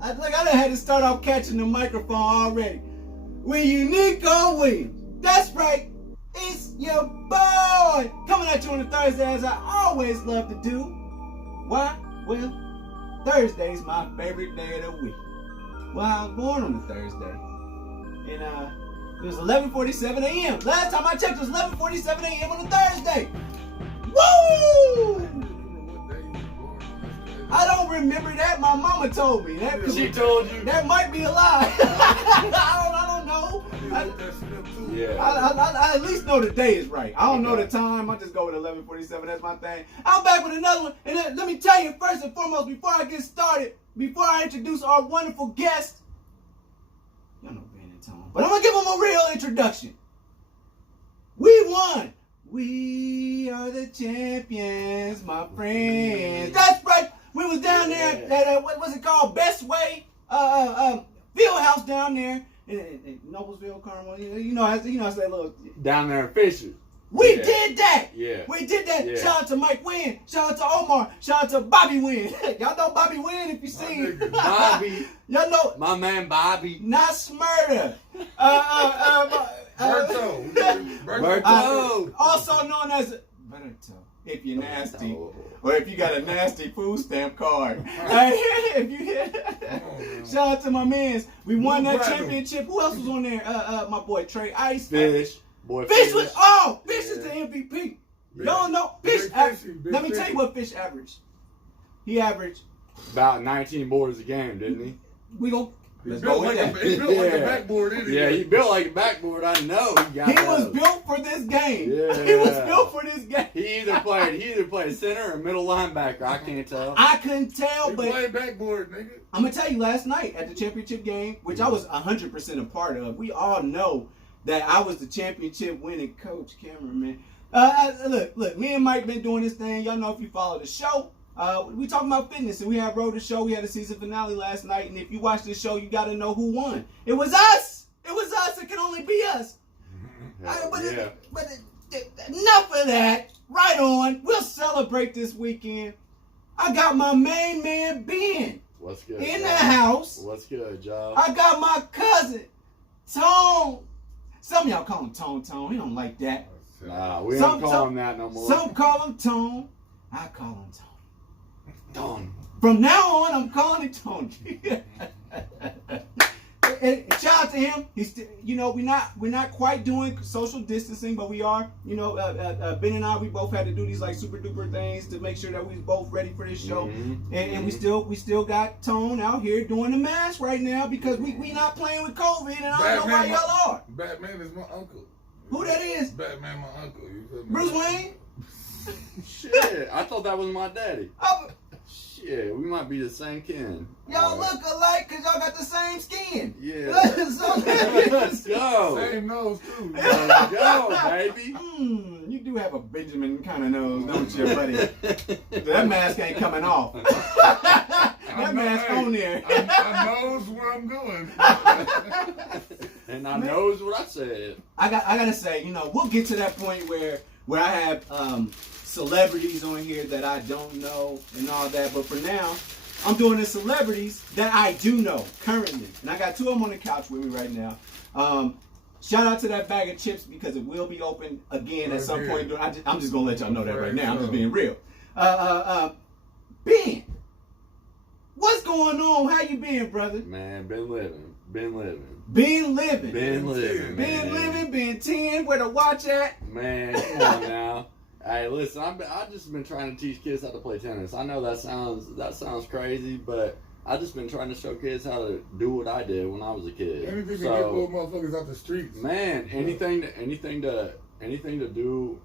I done had to start off catching the microphone already. With Unico Williams. That's right. It's your boy coming at you on a Thursday, as I always love to do. Why? Well, Thursday's my favorite day of the week. Well, I was born on a Thursday, and it was 11:47 a.m. Last time I checked, it was 11:47 a.m. on a Thursday. Woo! I don't remember that. My mama told me that. She told you. That might be a lie. I don't know. I at least know the day is right. I don't know the time. I just go with 11:47. That's my thing. I'm back with another one. And let me tell you, first and foremost, before I get started, before I introduce our wonderful guest, y'all know Ben and Tom, but I'm gonna give him a real introduction. We won. We are the champions, my friends. That's right. We was down there at what was it called? Best Way, Field House down there in Noblesville, Carmel. You know, it's that little down there in Fisher. We did that. Yeah. We did that. Yeah. Shout out to Mike Wynn. Shout out to Omar. Shout out to Bobby Wynn. Y'all know Bobby Wynn if you see him. Bobby. Y'all know my man Bobby. Not Smurda. Berto. Also known as Berto. If you're nasty, or if you got a nasty food stamp card. If you shout out to my mans. We won that championship. Who else was on there? My boy Trey Ice. Fish. Fish was Fish is the MVP. Y'all know Fish. Let me tell you what Fish averaged. He averaged about 19 boards a game, didn't he? He built like a backboard. Yeah, he built like a backboard. I know. He was built for this game. Yeah. He was built for this game. He either played center or middle linebacker. I can't tell. I couldn't tell, but he played backboard, nigga. I'm gonna tell you, last night at the championship game, which I was 100% a part of. We all know that I was the championship winning coach, cameraman. Look, me and Mike been doing this thing. Y'all know if you follow the show. We talking about fitness, and we had Road to Show. We had a season finale last night, and if you watch this show, you got to know who won. It was us. It was us. It can only be us. But enough of that. Right on. We'll celebrate this weekend. I got my main man Ben. What's good? In the house. What's good, Joe? I got my cousin Tone. Some of y'all call him Tone. He don't like that. Nah, we don't call him that no more. Some call him Tone. I call him Tone. Tone. From now on, I'm calling him Tony. And shout out to him. He's still, we're not quite doing social distancing, but we are. Ben and I, we both had to do these like super duper things to make sure that we was both ready for this show. Mm-hmm. And we still got Tone out here doing the mask right now because we not playing with COVID, and I don't know why y'all are. Batman is my uncle. Who that is? Batman, my uncle. You feel me? Bruce Wayne. Shit, I thought that was my daddy. Shit, we might be the same kin. Y'all look alike because y'all got the same skin. Yeah. Let's go. Same nose, too. Let's go, baby. You do have a Benjamin kind of nose, don't you, buddy? That mask ain't coming off. That mask on there. I knows where I'm going. And I knows what I said. I gotta say, we'll get to that point where I have celebrities on here that I don't know and all that, but for now, I'm doing the celebrities that I do know currently, and I got two of them on the couch with me right now. Shout out to that bag of chips because it will be open again at some point. I'm just gonna let y'all know that right now. I'm just being real. Ben, what's going on? How you been, brother? Man, been living. Been living. Been 10. Where to watch at? Man, come on now. Hey, listen, I've just been trying to teach kids how to play tennis. I know that sounds crazy, but I've just been trying to show kids how to do what I did when I was a kid. Anything to get little motherfuckers out the streets. Man, anything to do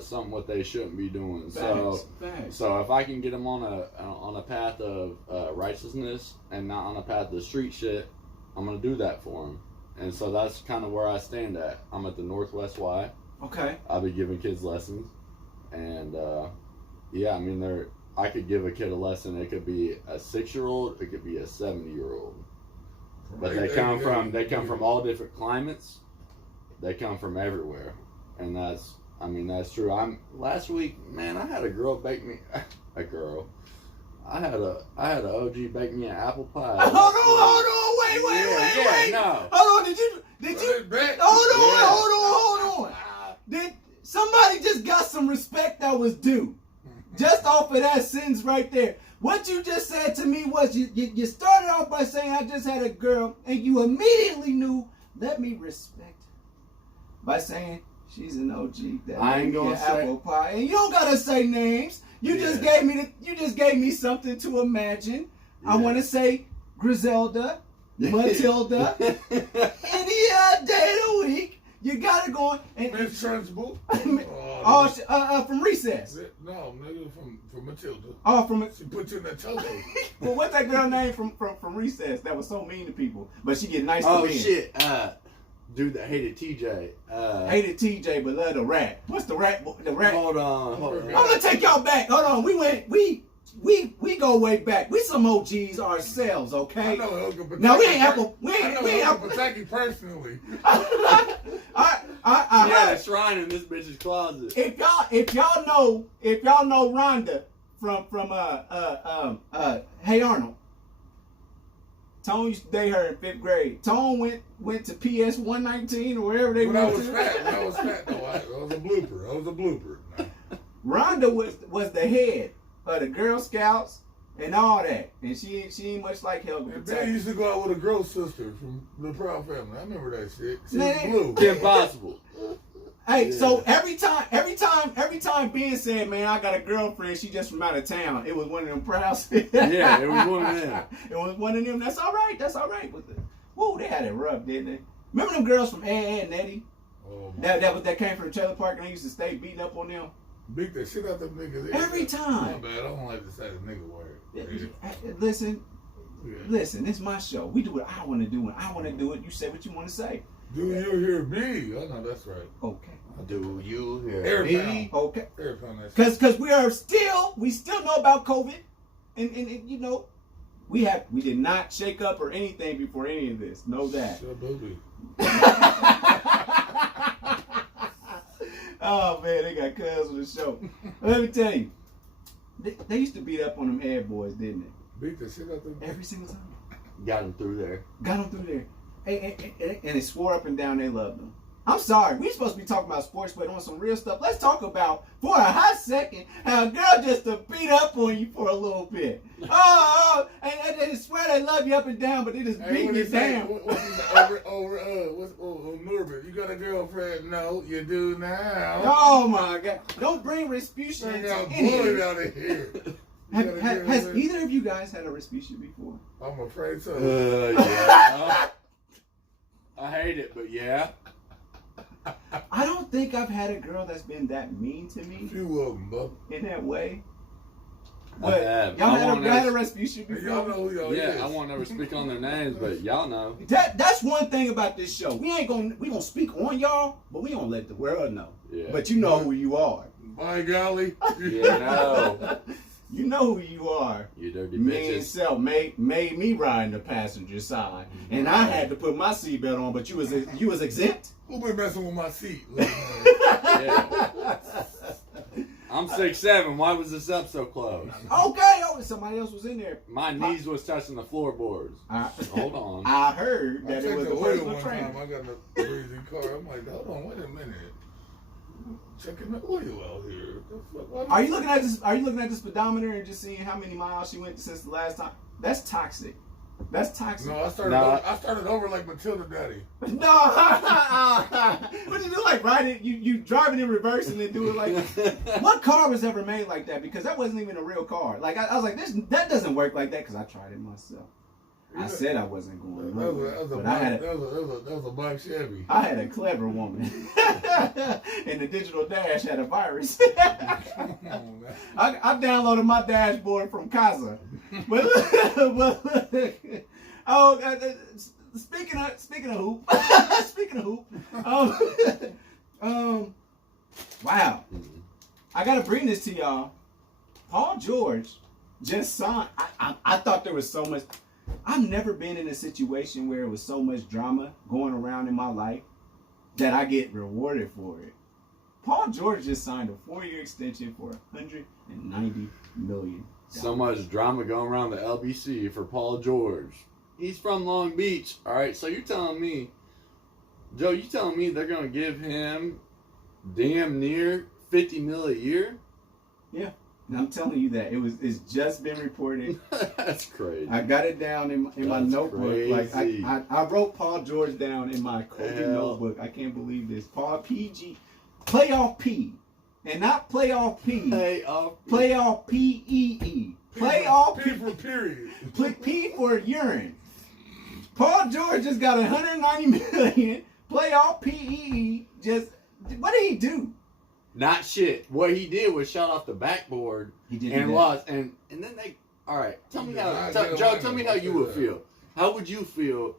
something what they shouldn't be doing. Facts. So if I can get them on a path of righteousness and not on a path of street shit, I'm gonna do that for them. And so that's kind of where I stand at. I'm at the Northwest Y. Okay. I'll be giving kids lessons, and I could give a kid a lesson. It could be a 6-year-old, it could be a 70-year-old. But they come from all different climates. They come from everywhere, and that's true. Last week, man, I had a girl bake me a girl. I had a OG bake me an apple pie. Hold on, wait. No. Hold on, did you? Hold on. Did somebody just got some respect that was due? Just off of that sentence right there. What you just said to me was you started off by saying I just had a girl, and you immediately knew, let me respect her by saying she's an OG. That I ain't gonna say apple pie, and you don't gotta say names. You just gave me something to imagine. Yeah. I want to say Griselda, Matilda, any day of the week. You got it going. And Miss Trunchbull. From Recess. No, nigga, from Matilda. Oh, from she put you in that cholo. Well, what's that girl name from Recess that was so mean to people, but she get nice to men? Oh shit, dude that hated TJ. Hated TJ, but loved the rat. What's the rat? The rat. Hold on. I'm gonna take y'all back. Hold on. We go way back. We some OGs ourselves, okay? I know Uncle Pataki. Now we ain't Apple. We I know ain't Uncle Apple. Pataki personally. She had a shrine in this bitch's closet. If y'all know Rhonda from Hey Arnold. Tone used to date her in 5th grade. Tone went to PS 119 or wherever they went to. When I was fat, though, I was a blooper. Rhonda was the head of the Girl Scouts and all that, and she ain't much like Helga. And Ben used to go out with a girl sister from the Proud Family. I remember that shit. She Man, was blue. It's impossible. Hey, so every time Ben said, "Man, I got a girlfriend," she just from out of town. It was one of them Proud. Yeah, it was one of them. It was one of them. That's all right. Woo, they had it rough, didn't they? Remember them girls from Ed and Eddie? Oh, that came from the trailer park and they used to stay beating up on them. Beat the shit out them niggas. Every time. My bad. I don't like to say the nigga word. Listen, it's my show. We do what I want to do when I want to do it. You say what you want to say. Do you hear me? Oh no, that's right. Okay. Do you hear me? Okay. Because we still know about COVID, and you know, we did not shake up or anything before any of this. Know that. Sure, booby. Oh man, they got cuz on the show. Let me tell you, they used to beat up on them head boys, didn't they? Beat the shit out them. Every single time. Got them through there. And they swore up and down they loved them. I'm sorry, we supposed to be talking about sports, but on some real stuff. Let's talk about, for a hot second, how a girl just to beat up on you for a little bit. And they swear they love you up and down, but they just beat you down. Norbert, you got a girlfriend? No, you do now. Oh my God! Don't bring Respucia into any out of here. Has either of you guys had a Respucia before? I'm afraid so. Yeah. I hate it, but yeah. I don't think I've had a girl that's been that mean to me. Few of them, bub. In that way. But y'all had a Respucia before? Y'all know who y'all is. I won't never speak on their names, but y'all know. That's one thing about this show. We gonna speak on y'all, but we gonna let the world know. Yeah. But you know who you are. By golly. Yeah, no. You know who you are. You dirty Me bitches. and Self made me ride in the passenger side, and I had to put my seatbelt on. But you was exempt. Who been messing with my seat? Yeah. I'm 6'7". Why was this up so close? Okay, somebody else was in there. My knees was touching the floorboards. Hold on. I heard that it was the oil personal one trainer. time. I got in a crazy car. I'm like, hold on, wait a minute. Checking the oil out here. Are you looking at this? Are you looking at the speedometer and just seeing how many miles she went since the last time? That's toxic. That's toxic. No, I started over like Matilda Daddy. No, what you do? Like ride it? You drive it in reverse and then do it like? What car was ever made like that? Because that wasn't even a real car. Like I was like, that doesn't work like that because I tried it myself. I said I wasn't going. That was a black Chevy. I had a clever woman, and the digital dash had a virus. I downloaded my dashboard from Casa. But speaking of hoop, wow, I gotta bring this to y'all. Paul George just signed. I thought there was so much. I've never been in a situation where it was so much drama going around in my life that I get rewarded for it. Paul George just signed a 4-year extension for $190 million. So much drama going around the LBC for Paul George. He's from Long Beach. All right, so you're telling me, Joe, you telling me they're going to give him damn near $50 million a year? Yeah. I'm telling you that it's just been reported. That's crazy. I got it down in my notebook. Crazy. Like I wrote Paul George down in my coaching notebook. I can't believe this. Paul PG, playoff P, and not playoff P. Playoff PEE. Playoff P for period. P for urine. Paul George just got $190 million. Playoff PEE. Just what did he do? Not shit. What he did was shot off the backboard and lost. And then they. All right. Tell me how, Joe. Tell me how you would feel. How would you feel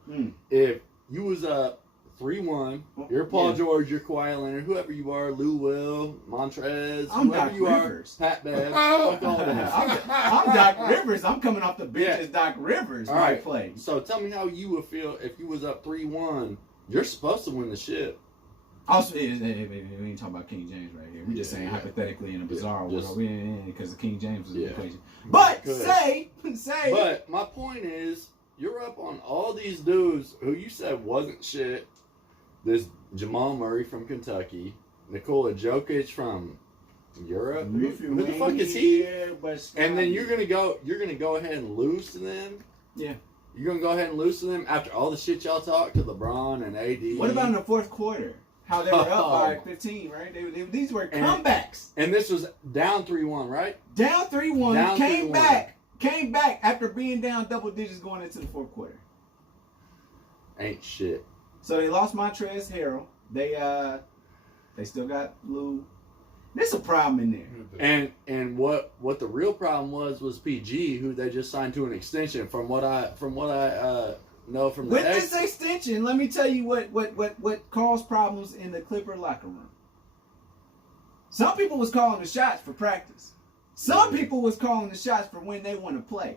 if you was up 3-1? You're Paul George. You're Kawhi Leonard. Whoever you are, Lou Will, Montrez, I'm whoever Doc you Rivers. are, Pat Bev. Fuck all that. I'm Doc Rivers. I'm coming off the bench as Doc Rivers. All right. right. Play. So tell me how you would feel if you was up 3-1. You're supposed to win the ship. Also, we ain't talking about King James right here. We're just saying hypothetically in a bizarre world. Because King James is the equation. But But my point is, you're up on all these dudes who you said wasn't shit. This Jamal Murray from Kentucky, Nikola Jokic from Europe. Who the fuck is he? And then you're gonna go ahead and lose to them. Yeah. You're gonna go ahead and lose to them after all the shit y'all talked to LeBron and AD. What about in the fourth quarter? How they were up by 15, right? These were comebacks. And this was down 3-1, right? Down 3-1. Came back after being down double digits going into the fourth quarter. Ain't shit. So they lost Montrezl Harrell. They still got Lou. There's a problem in there. And what the real problem was PG, who they just signed to an extension. From what I know from the with this extension, let me tell you what caused problems in the Clipper locker room. Some people was calling the shots for practice. Some people was calling the shots for when they want to play.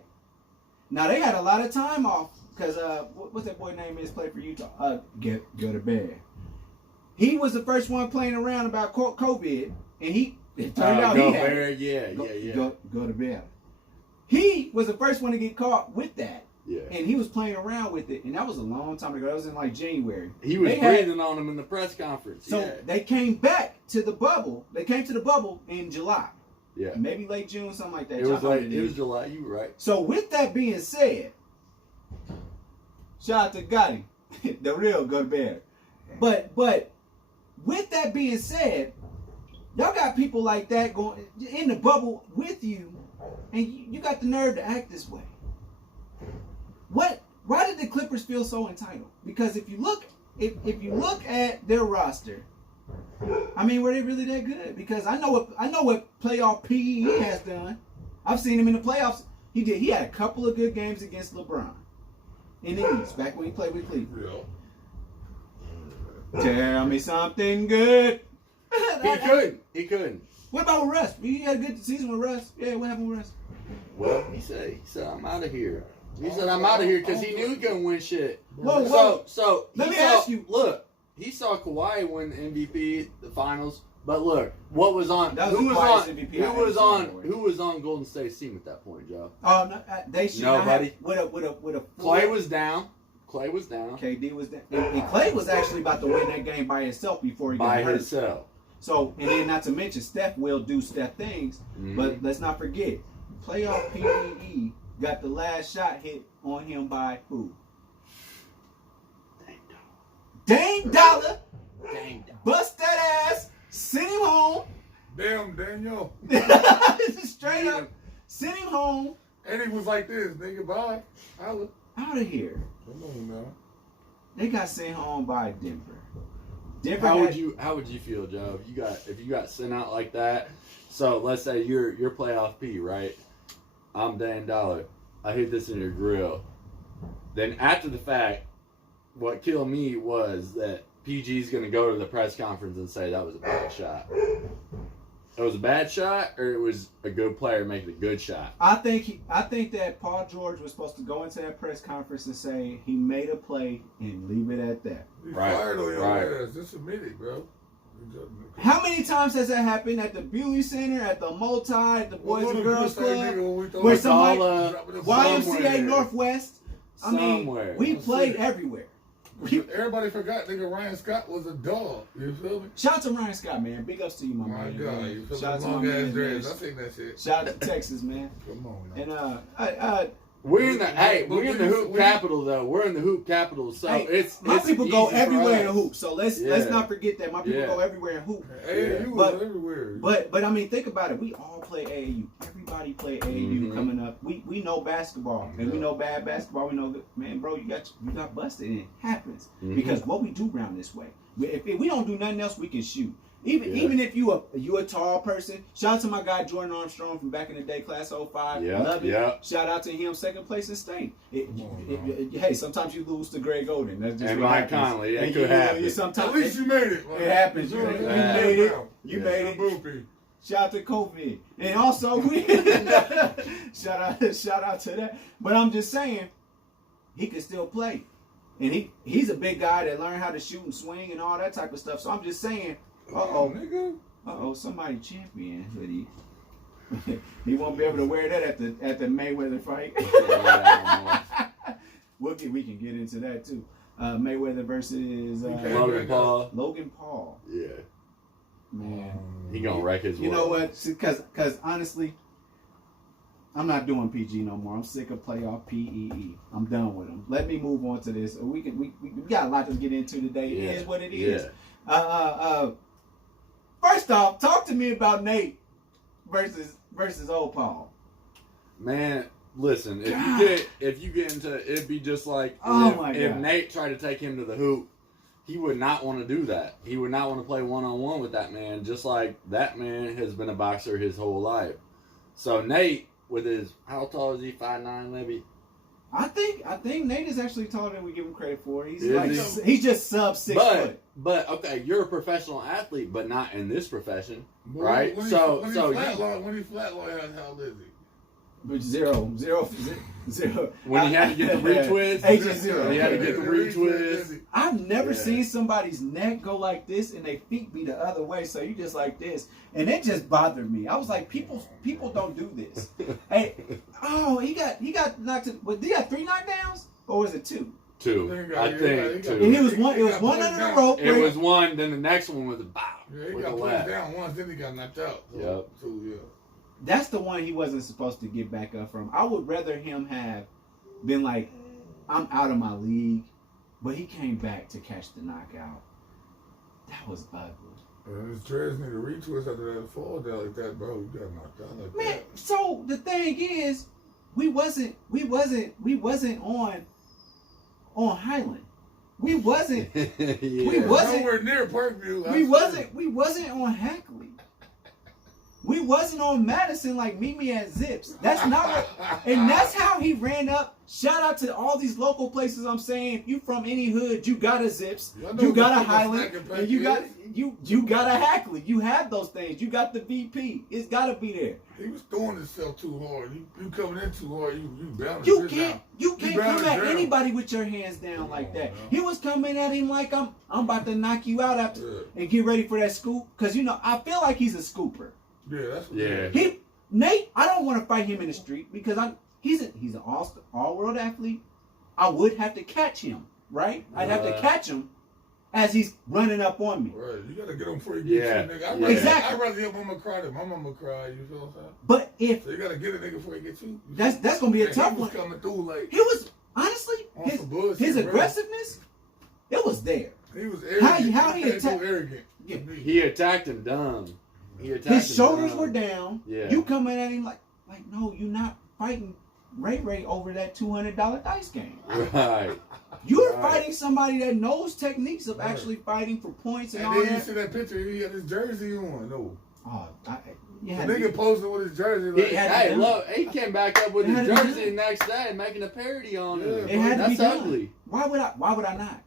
Now they had a lot of time off because what's that boy name is play for Utah? Go to bed. He was the first one playing around about COVID, and it turned out he had go to bed. He was the first one to get caught with that. Yeah. And he was playing around with it, and that was a long time ago. That was in like January. He was breathing on him in the press conference. So they came back to the bubble. They came to the bubble in July. Yeah. Maybe late June, something like that. It was July. You were right. So with that being said, shout out to Gotti, the real go to bed. But with that being said, y'all got people like that going in the bubble with you, and you got the nerve to act this way. Why did the Clippers feel so entitled? Because if you look at their roster, I mean, were they really that good? Because I know what playoff PE has done. I've seen him in the playoffs. He had a couple of good games against LeBron in the East back when he played with Cleveland. Yeah. Tell me something good. He couldn't. What about with Russ? He had a good season with Russ. Yeah, what happened with Russ? Well, he said I'm out of here. He said I'm out of here because he knew he couldn't win shit. Whoa. So let me ask you. Look, he saw Kawhi win the MVP, the finals. But look, what was on? Who was on Golden State's team at that point, Joe? Oh, no, they should nobody. With a Clay was down. KD was down. And Clay was actually about to win that game by himself before he got hurt. By himself. So, and then not to mention, Steph will do Steph things. But let's not forget, playoff PEE got the last shot hit on him by who? Dame Dollar. Bust that ass. Send him home. Damn, Daniel. Straight up. Send him home. And he was like this, nigga, bye. Holla. Out of here. Come on now. They got sent home by Denver. How would you feel, Joe? If you got sent out like that? So let's say you're playoff P, right? I'm Dan Dollar. I hit this in your grill. Then after the fact, what killed me was that PG's going to go to the press conference and say that was a bad shot. It was a bad shot, or it was a good player making a good shot. I think that Paul George was supposed to go into that press conference and say he made a play and leave it at that. He fired on your ass. Just admit it, bro. How many times has that happened at the Bewley Center, at the Multi, at the Boys and Girls Club, where somebody, YMCA Northwest? I mean, we played everywhere. Everybody forgot, nigga, Ryan Scott was a dog. You feel me? Shout out to Ryan Scott, man. Big ups to you, my My man. God, you feel Shout out me? to my Long ass man. dreads. I think that shit. Shout out to Texas, man. Come on, man. And we're in the hoop capital though. We're in the hoop capital, so it's people easy go for everywhere us. in hoop. So let's not forget that my people go everywhere in hoop. Hey, you was everywhere. But I mean, think about it. We all play AAU. Everybody play AAU coming up. We know basketball and we know bad basketball. We know, man, bro, you got busted and it happens because what we do around this way. If we don't do nothing else, we can shoot. Even if you a tall person, shout out to my guy Jordan Armstrong from back in the day, class 05. Love it. Shout out to him, second place in state. Hey, sometimes you lose to Greg Oden. That's just and what Mike happens. Conley. It could happen. Sometimes at least you made it. It happens. You made it. You made it. Shout out to COVID. And also we shout out to that. But I'm just saying, he can still play. And he's a big guy that learned how to shoot and swing and all that type of stuff. So I'm just saying, somebody champion hoodie. He won't be able to wear that at the Mayweather fight. We can get into that too. Mayweather versus Logan Paul. Yeah. Man, he gonna wreck his world. You know what? Because honestly, I'm not doing PG no more. I'm sick of playoff PEE. I'm done with them. Let me move on to this. We got a lot to get into today. It is what it is. First off, talk to me about Nate versus old Paul. Man, listen, if you get into it'd be just like if Nate tried to take him to the hoop, he would not want to do that. He would not want to play one-on-one with that man, just like that man has been a boxer his whole life. So Nate, with his, how tall is he? 5'9", maybe? I think Nate is actually taller than we give him credit for. He's just sub 6 foot. But okay, you're a professional athlete, but not in this profession, right? When he flatline, how old is he? Zero. When he had to get the retwist, H0. He had to get the retwist. I've never seen somebody's neck go like this and their feet be the other way, so you just like this, and it just bothered me. I was like, people don't do this. Hey, he got knocked. Did he have 3 knockdowns or was it 2? 2, I think 2. And it was one under the rope. It was one. Then the next one was a bow. Yeah, he got put down once, then he got knocked out. Yep. So, yeah. That's the one he wasn't supposed to get back up from. I would rather him have been like, I'm out of my league, but he came back to catch the knockout. That was ugly. His dreads need a retwist after that fall down like that, bro. You got knocked out like that. Man, so the thing is, we wasn't on Highland. We wasn't nowhere near Parkview. We wasn't on Hackley. We wasn't on Madison like Mimi at Zips. That's not what, and that's how he ran up. Shout out to all these local places. I'm saying, if you from any hood, you got a Zips, you got a Highland, and you got a Hackley. You have those things. You got the VP. It's got to be there. He was throwing himself too hard. You coming in too hard. You bound. You can't come at anybody with your hands down like that. He was coming at him like I'm about to knock you out after and get ready for that scoop. Because I feel like he's a scooper. Nate, I don't want to fight him in the street because he's an all-world athlete. I would have to catch him, right? I'd have to catch him as he's running up on me. Right, you gotta get him before he gets you, nigga. Exactly. I'd rather your mama cry than my mama cry. You feel what I'm saying? But so you gotta get a nigga before he gets you. That's gonna be a tough one. He was coming through like he was honestly his aggressiveness. It was there. He was arrogant. How he attacked? Arrogant. Yeah. He attacked him dumb. His shoulders were down. Yeah. You coming at him like no, you're not fighting Ray over that $200 dice game. Right. You're fighting somebody that knows techniques of actually fighting for points and all that. And then you see that picture, he had his jersey on. No. Oh, the nigga posted with his jersey. Like, look, he came back up with his jersey the next day making a parody on it. It had to be done. Ugly. Why would I not?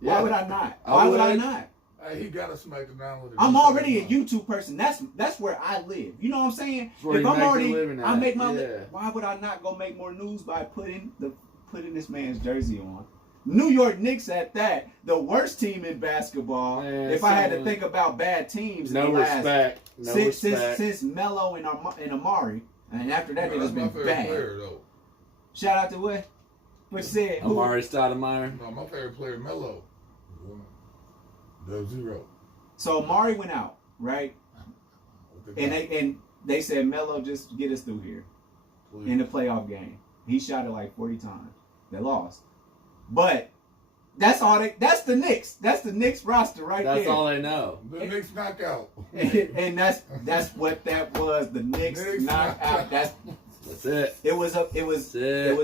Why would I not? Why would I not? He gotta smack him down with it. I'm already a YouTube person. That's where I live. You know what I'm saying? If I'm already, I make my. Why would I not go make more news by putting this man's jersey on? New York Knicks at that, the worst team in basketball. Man, if I had to think about bad teams, no in the last, respect. No respect. Since Melo and Amari, and after that, That's it's my been favorite bad. player, though. Shout out to what? What you said? Who? Amari Stoudemire. No, my favorite player, Melo. Zero. So Amari went out, right? And they said Melo just get us through here in the playoff game. He shot it like 40 times. They lost, but that's all. That's the Knicks. That's the Knicks roster right there. That's all they know. The Knicks knockout. and that's what that was. The Knicks knockout. That's it. It was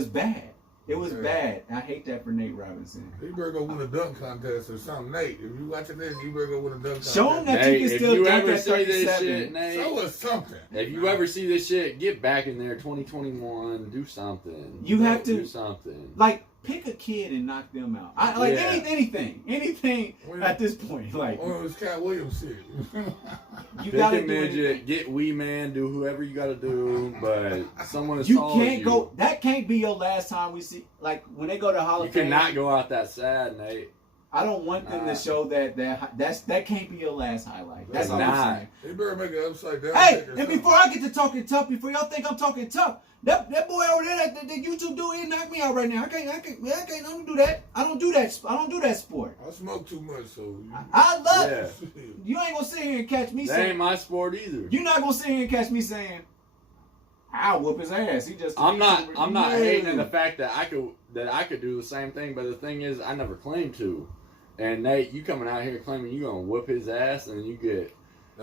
bad. It was Yeah. bad. I hate that for Nate Robinson. He better go win a dunk contest or something, Nate. If you watching this, you better go win a dunk contest. Show him that Nate, you can if still you dunk ever at see this 37. shit, Nate, Show us something. if you ever see this shit, get back in there. 2021, do something. You have to do something. Like pick a kid and knock them out. I like Yeah. anything at this point. Like Oh, it's Cat Williams shit. you Pick gotta a do midget, anything. get wee man, do whoever you gotta do, but someone as You tall as can't you. go. That can't be your last time we see. Like when they go to Hall You of Fame. cannot go out that sad, Nate. I don't want them to show that can't be your last highlight. That's all Nah. I'm saying. They better make an upside down. Hey, pick or and something. before I get to talking tough, before y'all think I'm talking tough, that boy over there, that YouTube dude, he knocked me out right now. I can't. I don't do that. I don't do that sport. I smoke too much, so. I love. Yeah. You ain't gonna sit here and catch me That saying. ain't my sport either. You're not gonna sit here and catch me saying, "I'll whoop his ass." He just. I'm not No. hating the fact that I could do the same thing, but the thing is, I never claimed to. And Nate, you coming out here claiming you gonna whoop his ass, and you get.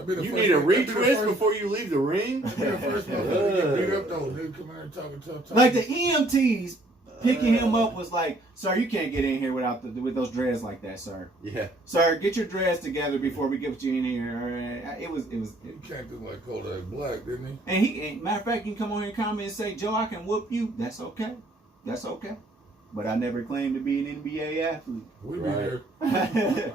You need a retwist before you leave the ring. That'd be the first motherfucker to get beat up though. They come in there talking tough. Like the EMTs picking him up was like, "Sir, you can't get in here with those dreads like that, sir. Yeah. Sir, get your dreads together before we get you in here." It was. He can't do like Kodak Black, didn't he? And matter of fact, you can come on here and comment and say, "Joe, I can whoop you." That's okay. That's okay. But I never claimed to be an NBA athlete. We be Right. there.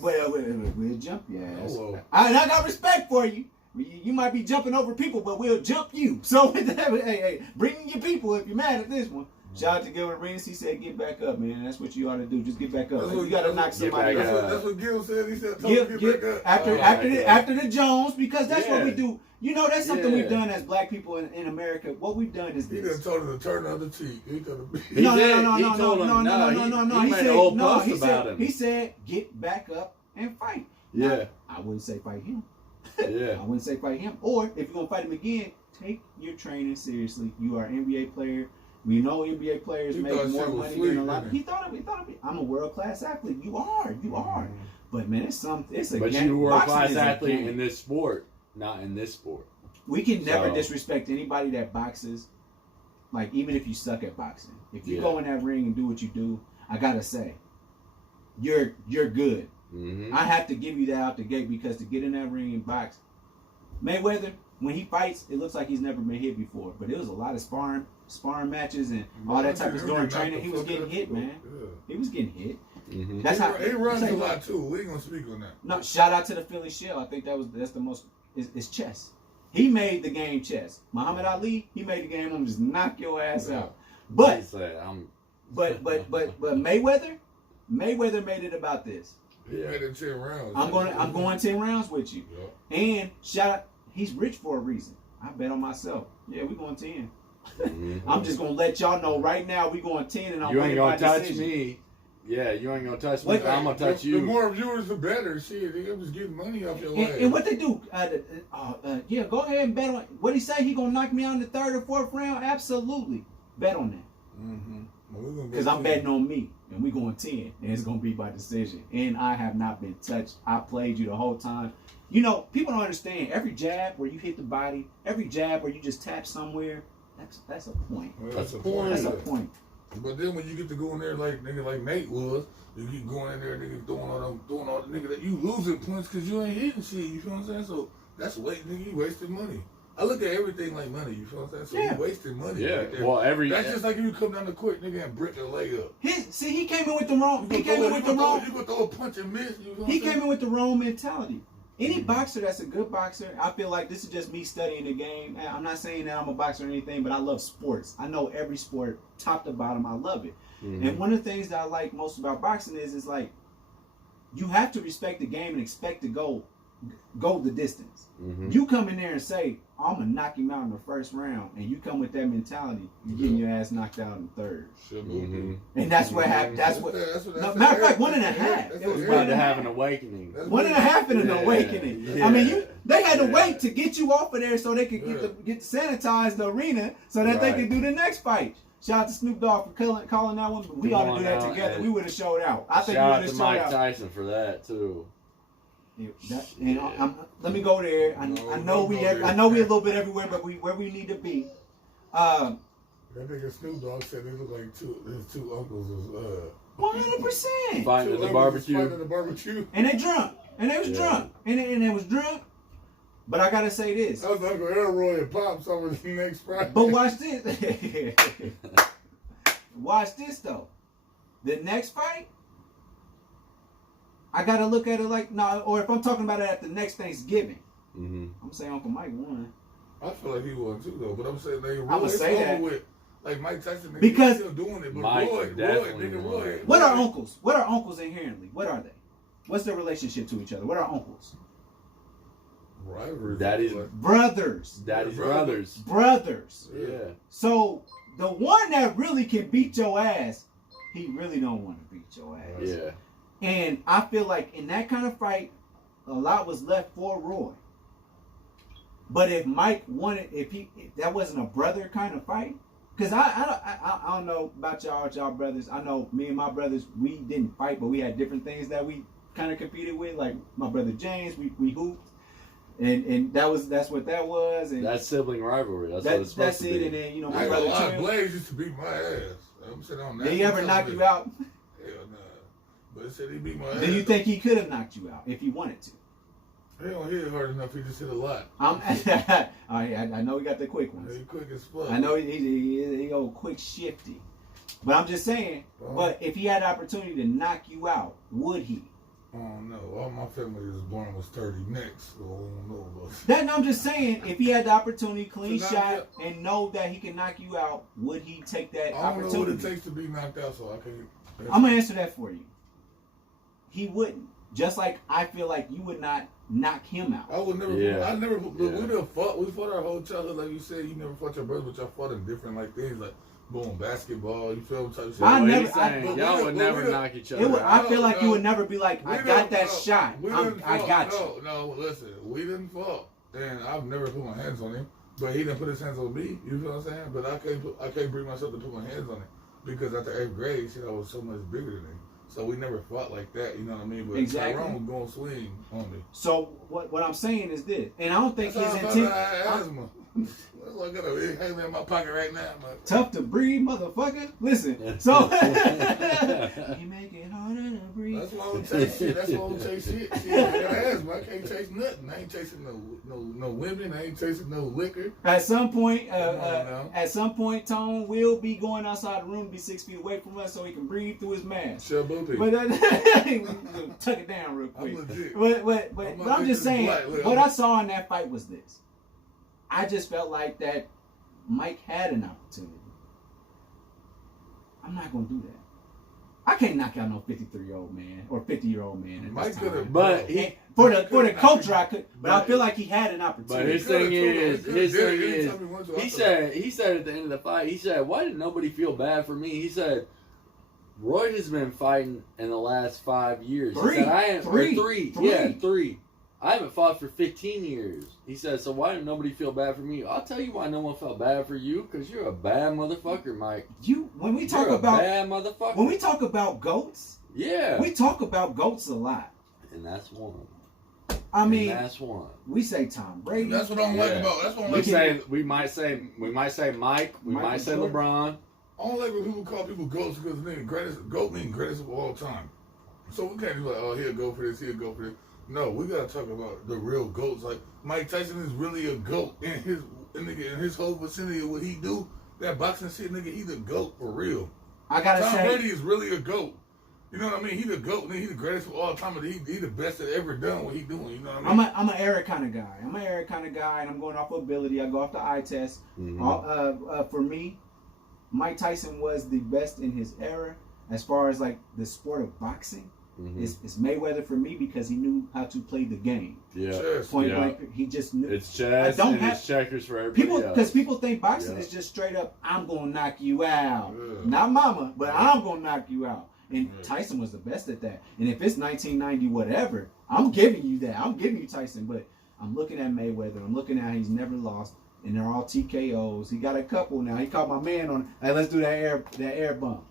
We'll jump your ass. Oh, well. I got respect for you. You might be jumping over people, but we'll jump you. So, hey, bring in your people if you're mad at this one. Shout out to Gilbert Rings. He said, "Get back up, man. That's what you ought to do. Just get back up. You got to knock somebody back out." up. That's what Gil said. He said, "Get back up." After the Jones, because that's what Yeah. we do. You know, that's something Yeah. we've done as black people in America. What we've done is He this. done told him to turn the other cheek. He told him. He No. did. He He told him, no, he made a whole post about him. He said, "Get back up and fight." Yeah. Now, I wouldn't say fight him. Yeah. I wouldn't say fight him. Or if you're gonna fight him again, take your training seriously. You are an NBA player. We know NBA players He make thought more shit was money sweet, than a lot. didn't He he? thought of it. I'm a world class athlete. You are. But man, it's a But game. you were a Boxing class is a athlete game. in this sport, not in this sport. We can never So- disrespect anybody that boxes. Like even if you suck at boxing, if you Yeah. go in that ring and do what you do, I gotta say, you're good. Mm-hmm. I have to give you that out the gate because to get in that ring and box, Mayweather, when he fights, it looks like he's never been hit before. But it was a lot of sparring matches and all that type of stuff during training. He was getting hit, man. He was getting hit. Mm-hmm. That's how He runs that's a how- lot too. We ain't gonna speak on that. No, shout out to the Philly Shell. I think that's the most. It's chess. He made the game chess. Muhammad Ali, he made the game. I'm gonna just knock your ass out. But He said, but Mayweather made it about this. He made it 10 rounds. I'm going 10 rounds with you. Yeah. And shout out, he's rich for a reason. I bet on myself. Yeah, we going 10. Mm-hmm. I'm just gonna let y'all know right now we going 10 and I'm You ain't winning gonna by touch decision. me. Yeah, you ain't gonna touch me. Wait, But I'm gonna touch you. The more viewers, the better. Shit, they was getting money off your ass. And what they do? Yeah, go ahead and bet on. What he say? He gonna knock me out in the 3rd or 4th round? Absolutely, bet on that. Mm-hmm. Because I'm betting on me, and we going 10, and it's gonna be by decision. And I have not been touched. I played you the whole time. You know, people don't understand. Every jab where you hit the body, every jab where you just tap somewhere, that's a point. Well, That's a point. That's a point. But then when you get to go in there like Nate was, you keep going in there, nigga, doing all the nigga that you losing points because you ain't hitting shit. You feel what I'm saying? So that's nigga, you wasting money. I look at everything like money. You feel what I'm saying? So Yeah. you wasting money. Yeah. Right there. Well, That's just like if you come down the court, nigga, and brick a layup. He came in with the wrong. You He came in with the wrong. You gonna throw a punch and miss. You know what He I'm saying? came in with the wrong mentality. Any boxer that's a good boxer, I feel like this is just me studying the game. I'm not saying that I'm a boxer or anything, but I love sports. I know every sport, top to bottom, I love it. Mm-hmm. And one of the things that I like most about boxing is like, you have to respect the game and expect to go the distance. Mm-hmm. You come in there and say, I'm going to knock him out in the first round, and you come with that mentality, you're getting your ass knocked out in the third. Mm-hmm. And that's what happened. That's what. Matter of fact, 1.5. It was about to have an awakening. 1.5 in an awakening. Yeah. I mean, they had to wait to get you off of there so they could get sanitize the arena so that they could do the next fight. Shout out to Snoop Dogg for calling that one. But we ought to do that together. We would have showed out. I think we would have showed out. Shout out to Mike Tyson for that too. Let me go there. I know we a little bit everywhere, but where we need to be. That nigga Snoop Dogg said they look like his two uncles was 100%. Fighting at the barbecue. And they drunk. And they was drunk. And they was drunk. But I gotta say this. That was Uncle Elroy and Pops over the next Friday. But watch this. Watch this though. The next fight, I gotta look at it like or if I'm talking about it at the next Thanksgiving, I'm saying Uncle Mike won. I feel like he won too though, but I'm saying they really I'ma say that. with like Mike Tyson because still doing it, but Mike Roy. What are uncles? What are uncles inherently? What are they? What's their relationship to each other? What are uncles? Rivalry. Daddy's brothers. Daddy's brothers. Brothers. Yeah. So the one that really can beat your ass, he really don't want to beat your ass. Yeah. And I feel like in that kind of fight, a lot was left for Roy. But if Mike wanted, if that wasn't a brother kind of fight, because I don't know about y'all brothers. I know me and my brothers, we didn't fight, but we had different things that we kind of competed with. Like my brother James, we hooped. And that's what that was. And that's sibling rivalry. That's what it's supposed to be. And then my brother Tim, Blaze used to beat my ass. I'm sitting on that. Did he ever knock you out? Hell nah. But he said he beat my ass. Do you think he could have knocked you out if he wanted to? He don't hit hard enough. He just hit a lot. I know he got the quick ones. He quick as fuck. I know he go quick shifty. But I'm just saying. But if he had the opportunity to knock you out, would he? I don't know. All my family was born was 30 next, so I don't know about that. I'm just saying, if he had the opportunity, clean shot, and know that he can knock you out, would he take that opportunity? I don't know what it takes to be knocked out, so I can't. I'm gonna answer that for you. He wouldn't. Just like I feel like you would not knock him out. I would never. Yeah. We never fought. We fought our whole childhood, like you said. You never fought your brother, but y'all fought in different things, like going basketball. You feel type of shit. Y'all would never knock each other out. I feel like you would never be like, I got that shot. I got you. No, listen, we didn't fight, and I've never put my hands on him, but he didn't put his hands on me. You feel what I'm saying? But I can't bring myself to put my hands on him because after 8th grade, I was so much bigger than him. So we never fought like that, you know what I mean? But exactly. Tyrone was going to swing on me. So what I'm saying is this, and I don't think his intent. Asthma. I got a big hang in my pocket right now. Tough to breathe, motherfucker. Listen, so you make it harder to breathe. That's why I don't chase shit. That's why I don't chase shit. I got asthma. I can't chase nothing. I ain't chasing no women. I ain't chasing no liquor. At some point, Tone will be going outside the room, be 6 feet away from us, so he can breathe through his mask. Sure, but tuck it down real quick. I'm but I'm just saying, what I saw in that fight was this. I just felt like that Mike had an opportunity. I'm not going to do that. I can't knock out no 53-year-old man or 50-year-old man. Mike could have, but for the culture, I could. But I feel like he had an opportunity. But his thing is, he said at the end of the fight, he said, "Why did nobody feel bad for me?" He said, "Roy has been fighting in the last 5 years." Three. He said, three. I haven't fought for 15 years. He said, so why did nobody feel bad for me? I'll tell you why no one felt bad for you, because you're a bad motherfucker, Mike. When we talk about goats, yeah, we talk about goats a lot. And that's one. That's one. We say Tom Brady. That's what I don't like about. That's what I like. We might say Mike. We might say LeBron. I don't like when people call people goats because goat means greatest of all time. So we can't be like, oh, he'll go for this, he'll go for this. No, we gotta talk about the real goats. Like Mike Tyson is really a goat in his whole vicinity of what he do. That boxing shit, nigga, he's a goat for real. I gotta say, Tom Brady is really a goat. You know what I mean? He the GOAT. He the greatest of all time. He the best that ever done what he doing. You know what I mean? I'm an era kind of guy. And I'm going off of ability. I go off the eye test. For me, Mike Tyson was the best in his era as far as like the sport of boxing. It's Mayweather for me because he knew how to play the game. Yeah. Point blank, he just knew. It's chess and it's checkers for everybody else. Because people think boxing is just straight up, I'm going to knock you out. Not mama, but I'm going to knock you out. And Tyson was the best at that. And if it's 1990 whatever, I'm giving you that. I'm giving you Tyson. But I'm looking at Mayweather. I'm looking at he's never lost. And they're all TKOs. He got a couple now. He caught my man on, hey, let's do that air bump.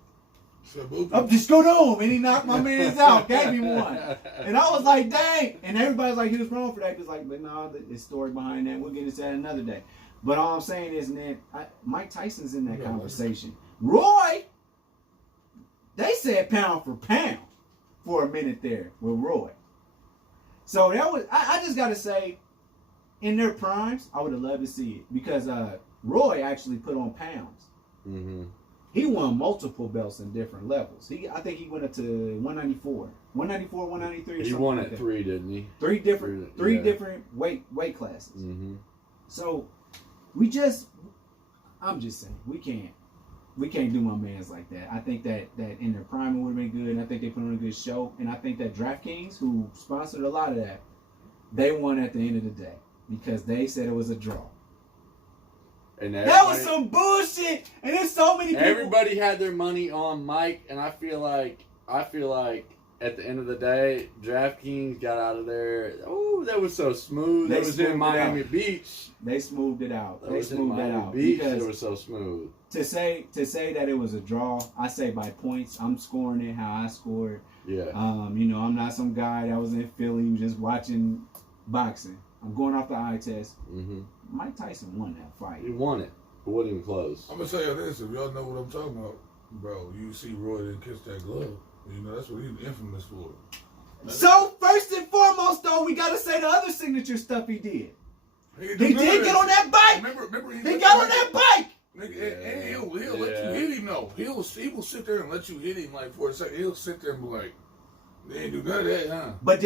Up just go home, and he knocked my man's out, gave me one, and I was like, dang, and everybody's like, he was wrong for that. He was like, but no, there's story behind that. We'll get into that another day. But all I'm saying is, man, Mike Tyson's in that conversation. Roy, they said pound for pound for a minute there with Roy. So that was, I just got to say, in their primes, I would have loved to see it because Roy actually put on pounds. He won multiple belts in different levels. I think he went up to 194, 193 or something. He won like at that. 3, didn't he? Three different weight classes. So I'm just saying, we can't do my mans like that. I think that in their prime it would have been good, and I think they put on a good show. And I think that DraftKings, who sponsored a lot of that, they won at the end of the day because they said it was a draw. And that was some bullshit, and there's so many people. Everybody had their money on Mike, and I feel like at the end of the day, DraftKings got out of there. Oh, that was so smooth. That was in Miami Beach. They smoothed it out. They smoothed that out. Beach, it was so smooth. To say that it was a draw, I say by points. I'm scoring it how I scored. Yeah. I'm not some guy that was in Philly just watching boxing. I'm going off the eye test. Mike Tyson won that fight. He won it. It wasn't even close. I'm gonna tell you this: if y'all know what I'm talking about, bro, you see Roy didn't kiss that glove. You know that's what he's infamous for. So first and foremost, though, we gotta say the other signature stuff he did. He did get on that bike. Remember he got on that bike. And he'll let you hit him though. He will sit there and let you hit him like for a second. He'll sit there and be like, they ain't do none of that, huh? But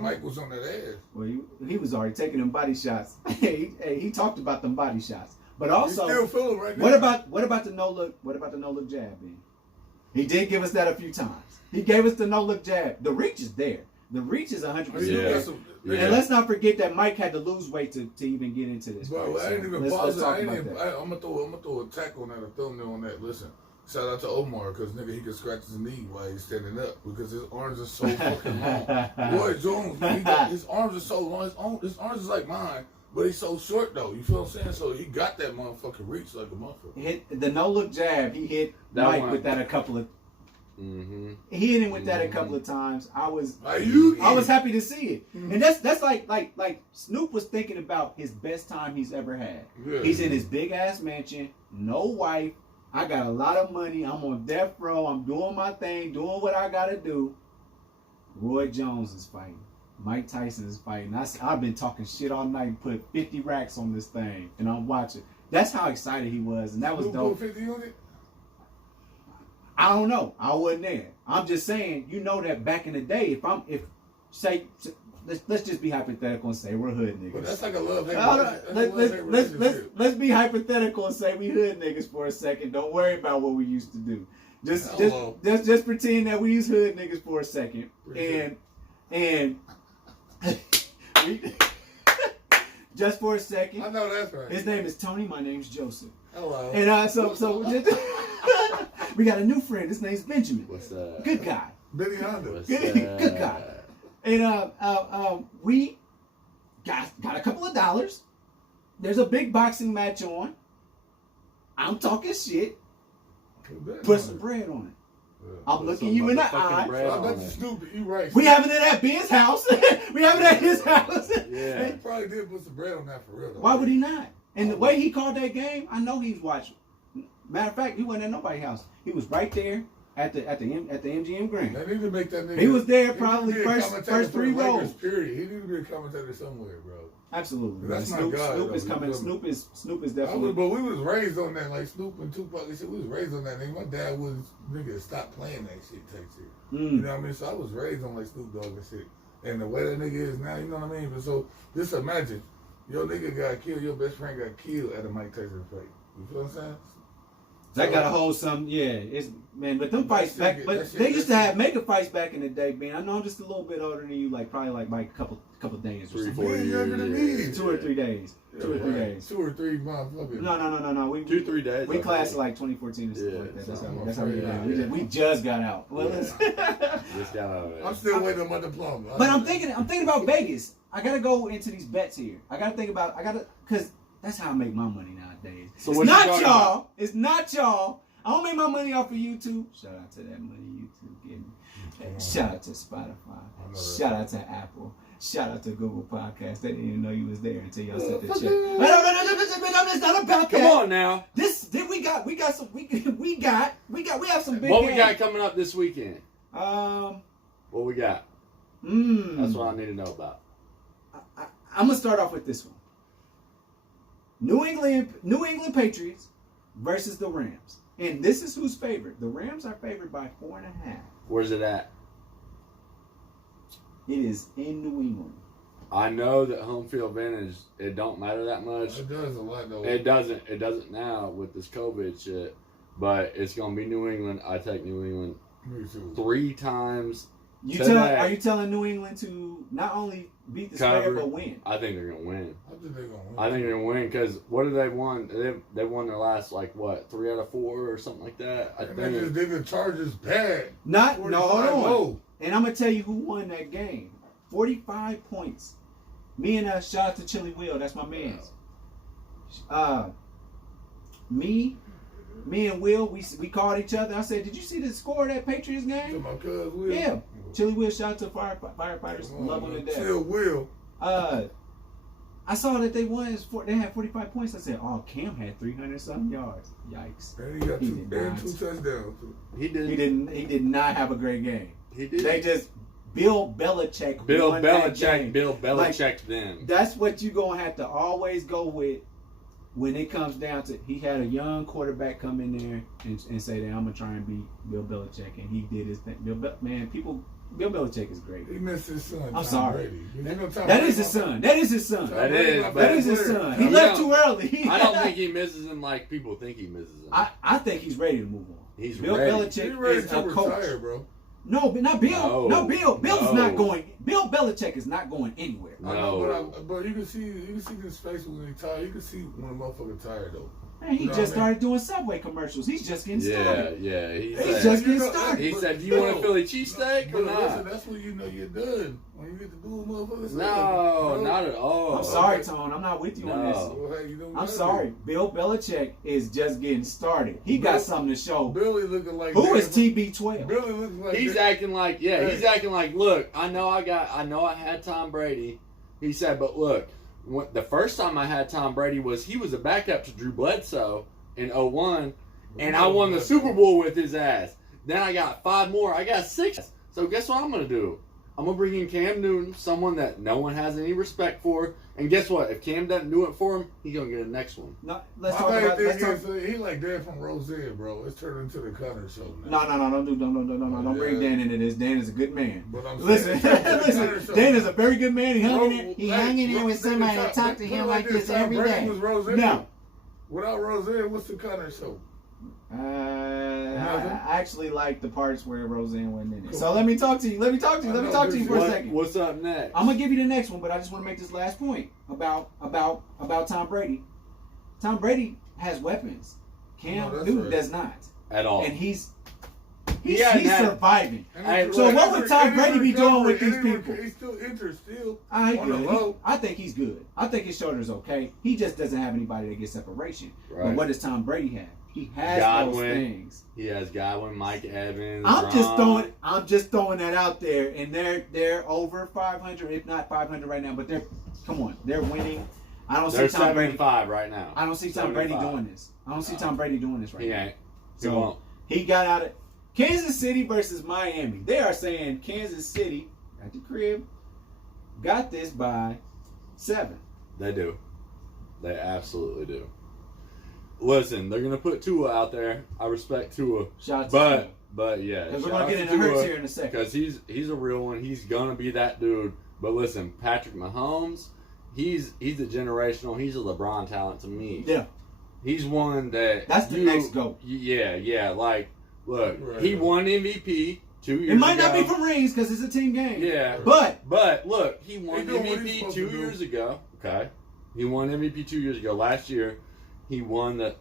Mike was on that ass. Well, he was already taking them body shots. he talked about them body shots. But also, still feeling right now. What about the no look? What about the no look jab? Man? He did give us that a few times. He gave us the no look jab. The reach is there. The reach is 100%. And let's not forget that Mike had to lose weight to even get into this. Bro, I ain't even pause it. I'm gonna throw a tack on that, a thumbnail on that. Listen. Shout out to Omar, because nigga, he can scratch his knee while he's standing up because his arms are so fucking long. Roy Jones, his arms are so long. His arms is like mine, but he's so short though. You feel what I'm saying? So he got that motherfucking reach like a motherfucker. Hit the no look jab. He hit Mike with that a couple of. He hit him with that a couple of times. I was happy to see it, and that's like Snoop was thinking about his best time he's ever had. He's in his big ass mansion, no wife. I got a lot of money. I'm on death row. I'm doing my thing, doing what I got to do. Roy Jones is fighting. Mike Tyson is fighting. I've been talking shit all night and put 50 racks on this thing, and I'm watching. That's how excited he was, and that was dope. 50 on it? I don't know. I wasn't there. I'm just saying, you know that back in the day, let's just be hypothetical and say we're hood niggas. But that's like a love-hate let's be hypothetical and say we hood niggas for a second. Don't worry about what we used to do. Just pretend that we use hood niggas for a second. And just for a second. I know that's right. His name is Tony. My name's Joseph. Hello. And so we got a new friend. His name's Benjamin. What's up? Good guy. Benny Honda. Good guy. And we got a couple of dollars. There's a big boxing match on. I'm talking shit. Put some bread on it. I'm looking you in the eye. That's stupid. You right. We having it at Ben's house. We having it at his house. Yeah. He probably did put some bread on that for real. Why would he not? And the way he called that game, I know he's watching. Matter of fact, he wasn't at nobody's house. He was right there. at the MGM Grand. They need to make that nigga. He was there he probably need to be a first commentator for three the Lakers, rows. Period. He need to be a commentator somewhere, bro. Absolutely. That's my Snoop, guy, Snoop though. is coming. You feel me? Snoop is definitely. But we was raised on that, like Snoop and Tupac. They said we was raised on that nigga. My dad was nigga stop playing that shit type shit. You know what I mean? So I was raised on like Snoop Dogg and shit. And the way that nigga is now, you know what I mean? But so just imagine, your nigga got killed, your best friend got killed at a Mike Tyson fight. You feel what I'm saying? That gotta hold some, it's man. But them fights back, they used to have mega fights back in the day, man. I know I'm just a little bit older than you, like probably like by a couple days, or 3-4 years, younger than me. 2 or 3 days, Yeah, 2 or 3 days. 2 or 3 motherfuckers. No. We 2-3 days. We classed like 2014 or something like that. That's how we yeah. did. We just got out. Well, Just got out of it. I'm still waiting on my diploma. but I'm thinking about Vegas. I gotta go into these bets here. Cause that's how I make my money nowadays. So It's what you not talking y'all. about? It's not y'all. I don't make my money off of YouTube. Shout out to that money YouTube getting. Shout out to Spotify. Shout out to Apple. Shout out to Google Podcasts. They didn't even know you was there until y'all sent the check. No, it's not about that. Come on now. We have some big What we games. got coming up this weekend? What we got? That's what I need to know about. I'm gonna start off with this one. New England Patriots versus the Rams. And this is who's favored. The Rams are favored by 4.5. Where's it at? It is in New England. I know that home field advantage, it don't matter that much. It does a lot though. It doesn't now with this COVID shit. But it's gonna be New England. I take New England Me too. 3 times. Are you telling New England to not only beat the spread but win? I think they're gonna win. I think they're gonna win. Because what have they won? They won their last 3 out of 4 or something like that. I And think. they just did the Chargers bad. Hold on. 45-0. And I'm gonna tell you who won that game. 45 points. Me and shout out to Chili Will. That's my man. Me and Will, we called each other. I said, "Did you see the score of that Patriots game?" To my cousin Will. Yeah. Chili Will, shout out to firefighters. Love them to death. Chill Will. I saw that they won. They had 45 points. I said, "Oh, Cam had 300-something yards." Yikes! And he got He 2 did not. touchdowns. Too. He did. He did not have a great game. He did. They just Bill Belichick. Bill won that game. Belichick them. That's what you gonna have to always go with when it comes down to. He had a young quarterback come in there and say that I'm gonna try and beat Bill Belichick, and he did his thing. Bill Belichick is great. He missed his son. I'm Tom sorry. Brady. You know Tom That Brady is his son. That is his son. That is. That is his son. He I left don't- too early. I don't think he misses him like people think he misses him. I think he's ready to move on. He's Bill ready. He's Belichick ready is to a coach. retire, bro. No, but not Bill. No, Bill. Bill's No. not going. Bill Belichick is not going anywhere. I know, but you can see his face when he tired. You can see when a motherfucker tired though. Man, he just started doing Subway commercials. He's just getting started. Yeah. He's just getting started. He said, "Do you want a Philly cheesesteak or But not?" listen, that's when you know you're done. When you get to do a motherfucker. No, not at all. I'm sorry, Tone. I'm not with you on this. Well, hey, you know I'm sorry. Bill Belichick is just getting started. He got something to show. Billy looking like Who is TB12? Billy looking like He's acting like, he's acting like, look, I know I had Tom Brady. He said, but look, the first time I had Tom Brady he was a backup to Drew Bledsoe in 2001, and I won the Super Bowl with his ass. Then I got 5 more. I got 6. So guess what I'm going to do? I'm going to bring in Cam Newton, someone that no one has any respect for. And guess what? If Cam doesn't do it for him, he's going to get the next one. No, let's talk about he like Dan from Roseanne, bro. It's turned into the Connor show No, now. don't bring Dan into this. Dan is a good man. But I'm Listen, saying, Dan is a very good man. He hung in there with somebody that that talk to him like this every day. No. Without Roseanne, what's the Connor show? I actually like the parts where Roseanne went in it. So let me talk to you. Let me talk to you for a second. What's up next? I'm gonna give you the next one, but I just want to make this last point about Tom Brady. Tom Brady has weapons. Cam Newton does not At all. and he's surviving. surviving. So what would Tom Brady be doing with these people? He's still injured still. I think he's good. I think his shoulder's okay. He just doesn't have anybody that gets separation. Right. But what does Tom Brady have? He has Godwin. those things. He has Godwin, Mike Evans. I'm just throwing that out there, and they're over 500, if not 500 right now. But they're winning. I don't They're see Tom Brady 7-5 right now. I don't see Tom Brady doing this. I don't see Tom Brady doing this right He now. ain't. He So won't. he got out of. Kansas City versus Miami. They are saying Kansas City at the crib got this by 7. They do. They absolutely do. Listen, they're gonna put Tua out there. I respect Tua, Shout out to Tua. but yeah, Because we're gonna get into Hurts here in a second. because he's a real one. He's gonna be that dude. But listen, Patrick Mahomes, he's a generational. He's a LeBron talent to me. Yeah. He's one That's the next GOAT. Yeah. Like, look, Right. he won MVP 2 years ago. It might not be for rings because it's a team game. Yeah. But Look, he won He doing what he's MVP supposed 2 to do. years ago. Okay. He won MVP 2 years ago. Last year, he won the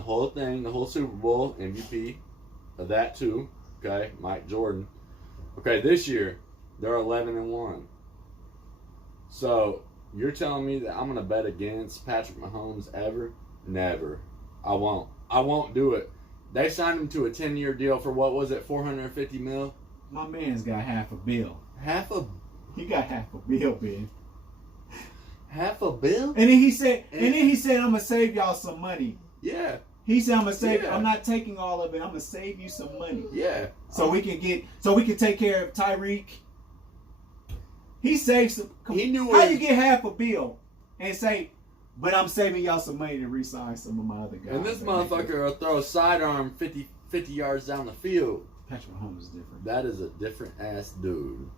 whole thing, the whole Super Bowl MVP of that too. Okay, Mike Jordan. Okay, this year they're 11-1. So you're telling me that I'm gonna bet against Patrick Mahomes ever? Never. I won't. I won't do it. They signed him to a 10-year deal for what was it, $450 million? my man's got half a bill. He got half a bill, man. Half a bill? And then he said, I'm gonna save y'all some money. Yeah. He said, I'm gonna save. Yeah. I'm not taking all of it. I'm gonna save you some money. Yeah. So we can take care of Tyreek. He saved some. He knew how it. you get half a bill and say, but I'm saving y'all some money to re-sign some of my other guys. And this motherfucker will throw a sidearm 50 yards down the field. Patrick Mahomes is different. That is a different ass dude.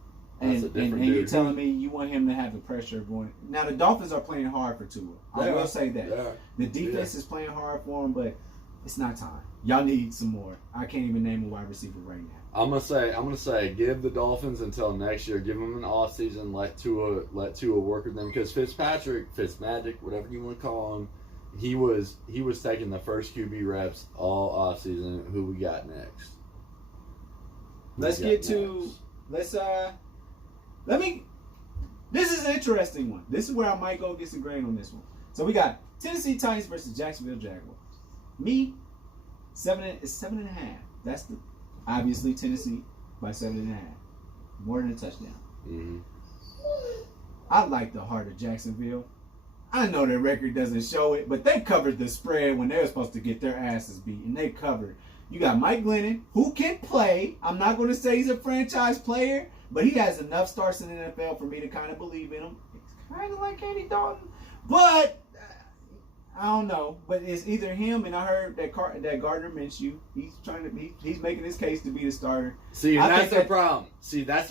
That's a And different dude. you're telling me you want him to have the pressure of going. Now the Dolphins are playing hard for Tua. I will say that. Yeah. The defense is playing hard for him, but it's not time. Y'all need some more. I can't even name a wide receiver right now. I'm gonna say, give the Dolphins until next year. Give them an off season. Let Tua work with them because Fitzmagic, whatever you want to call him, he was taking the first QB reps all off season. Who we got next? This is an interesting one. This is where I might go get some grain on this one. So we got Tennessee Titans versus Jacksonville Jaguars. Me, 7.5. That's obviously Tennessee by 7.5. More than a touchdown. Mm-hmm. I like the heart of Jacksonville. I know their record doesn't show it, but they covered the spread when they were supposed to get their asses beat, and they covered. You got Mike Glennon, who can play. I'm not going to say he's a franchise player, but he has enough starts in the NFL for me to kind of believe in him. It's kind of like Andy Dalton, but I don't know. But it's either him, and I heard that Gardner Minshew. He's making his case to be the starter. See, and that's their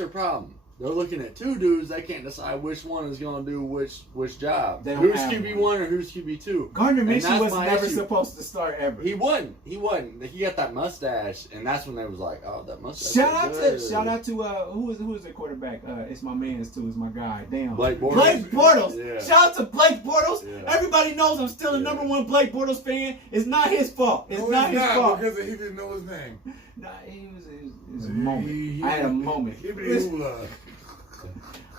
problem. They're looking at two dudes. They can't decide which one is going to do which job. Who's QB1 or who's QB2? Gardner Minshew was never supposed to start ever. He wasn't. He got that mustache, and that's when they was like, "Oh, that mustache." Shout out to who is their quarterback? It's my man's too. It's my guy. Damn. Blake Bortles. Blake Bortles. Yeah. Shout out to Blake Bortles. Yeah. Everybody knows I'm still the number one Blake Bortles fan. It's not his fault. It's not his fault. Because he didn't know his name. Nah, it was a moment. I had a moment.